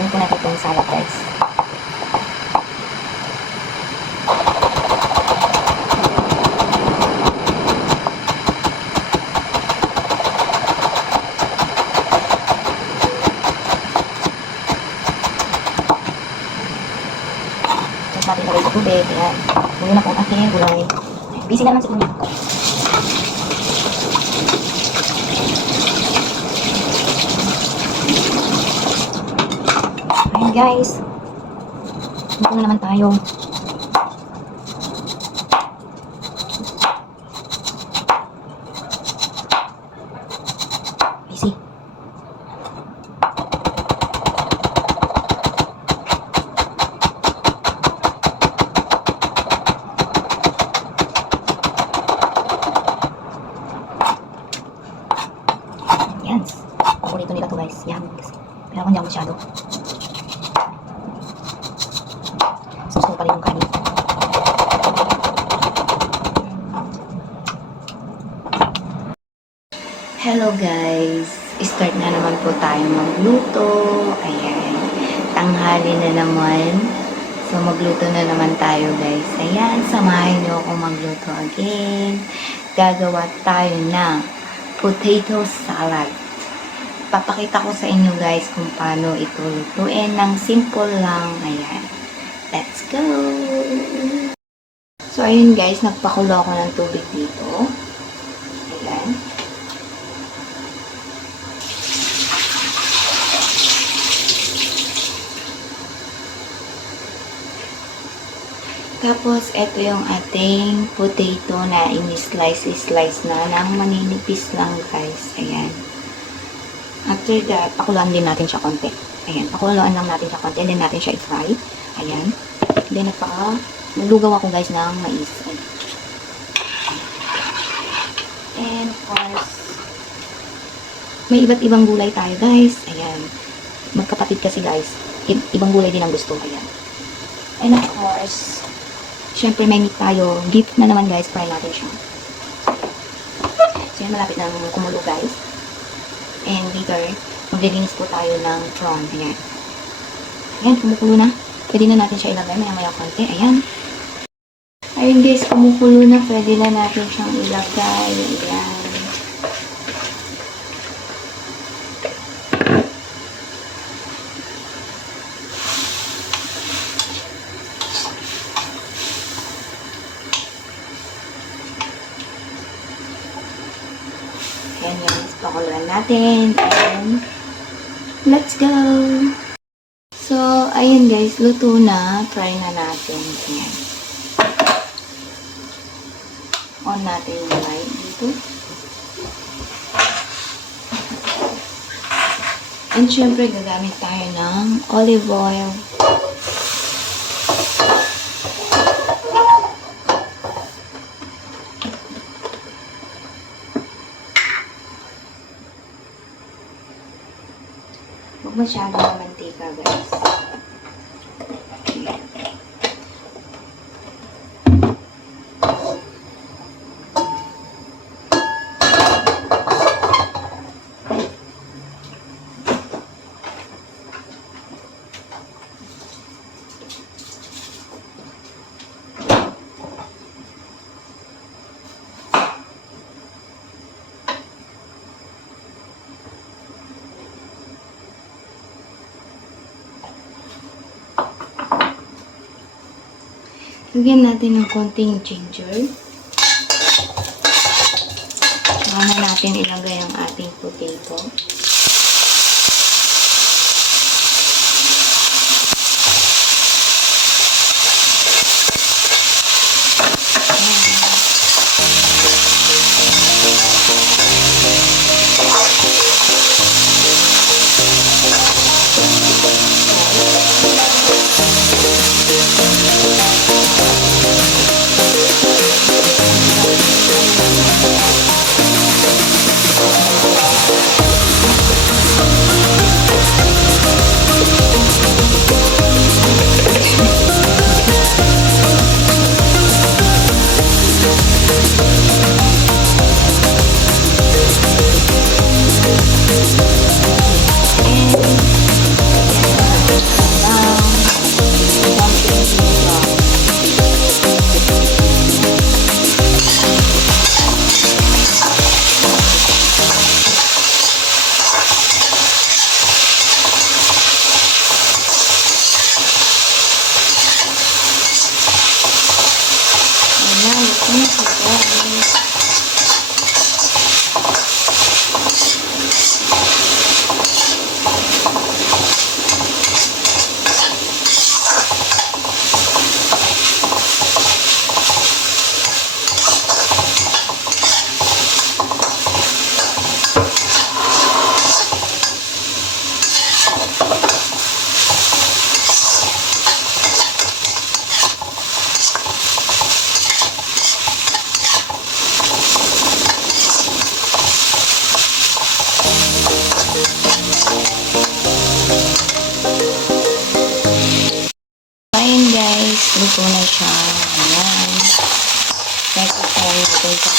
gawin po natin itong salad guys. Tapos natin lagay sa tubig. Ayan. Muna na po ang ating gulay. Busy naman si Guys. Dito na naman tayo. Busy. Yan. Paborito nila to guys. Yan. Kasi. Pero ako hindi ako masyado. Gusto ko pa rin yung kanin. Hello guys! Start na naman po tayo magluto. Ayan. Tanghali na naman. So magluto na naman tayo guys. Ayan, samahan niyo ako magluto again. Gagawa tayo ng potato salad. Papakita ko sa inyo guys kung paano ito lutuin ng simple lang. Ayan. Let's go! So, ayun guys, nagpakulo ako ng tubig dito. Ayan. Tapos, ito yung ating potato na in-slice-slice na ng maninipis lang guys. Ayan. After that, pakuluan din natin siya konti. Ayan, pakuluan lang natin siya konti. Then natin siya i-fry. Ayan. Then, nagpaka, naglugaw ako guys ng mais. Ayan. And of course, may iba't ibang gulay tayo guys. Ayan. Magkapatid kasi guys. I- ibang gulay din ang gusto. Ayan. And of course, syempre may meat tayo. Gift na naman guys. Fry natin siya. So yan, malapit na kumulo guys. And later, maglilinis po tayo ng prawn. Ayan. Ayan, kumukulo na. Pwede na natin siya ilagay. Maya maya konti. Ayan. Ayun guys, kumukulo na. Pwede na natin siyang ilagay. Ayan. Yan. Pakuluan natin. And let's go! So, ayun guys. Luto na. Try na natin. Ayan. On natin yung light dito. And syempre, gagamit tayo ng olive oil. Masyado na mantika, guys. Lagyan natin ng konting ginger. Saka na natin ilagay ang ating potato.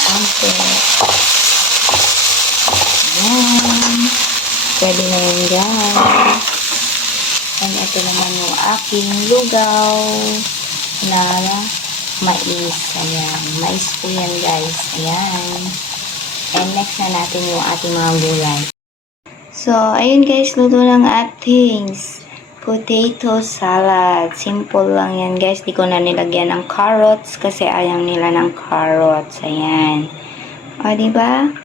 konti. Ayan. Pwede na yun guys. And ito naman yung aking lugaw na mais. Ayan. Mais po yan guys. Ayan. And next na natin yung ating mga gulay. So, ayun guys, luto ng ating potato salad. Simple lang yan guys. Di ko na nilagyan ng carrots kasi ayaw nila ng carrots. Ayan. O, diba?